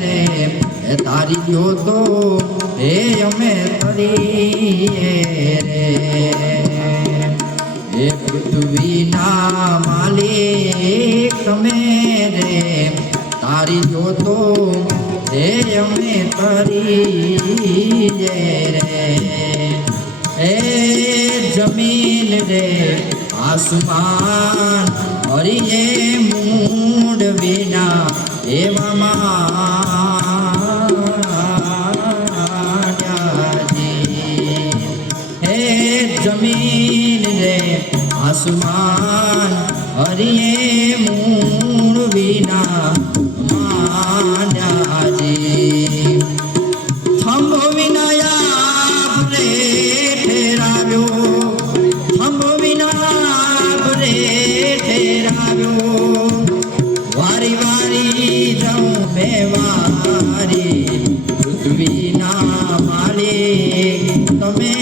રે તારી જોતો હે અમે તરીએ રે હે પૃથ્વીના માલિક તમે રે તારી જોતો હે અમે તરીએ રે હે જમીન રે આસમાન હરિએ મૂડ વિના એવામાં હે જમીન રે આસમાન હરિએ મૂડ વિના માન્યાજી થંભ વિનાયા રે ઠેરાવ્યો થંભ વિના રે ઠેરાવ્યો વારી વારી જાઉં મેવારી પૃથ્વીના માલિક તમે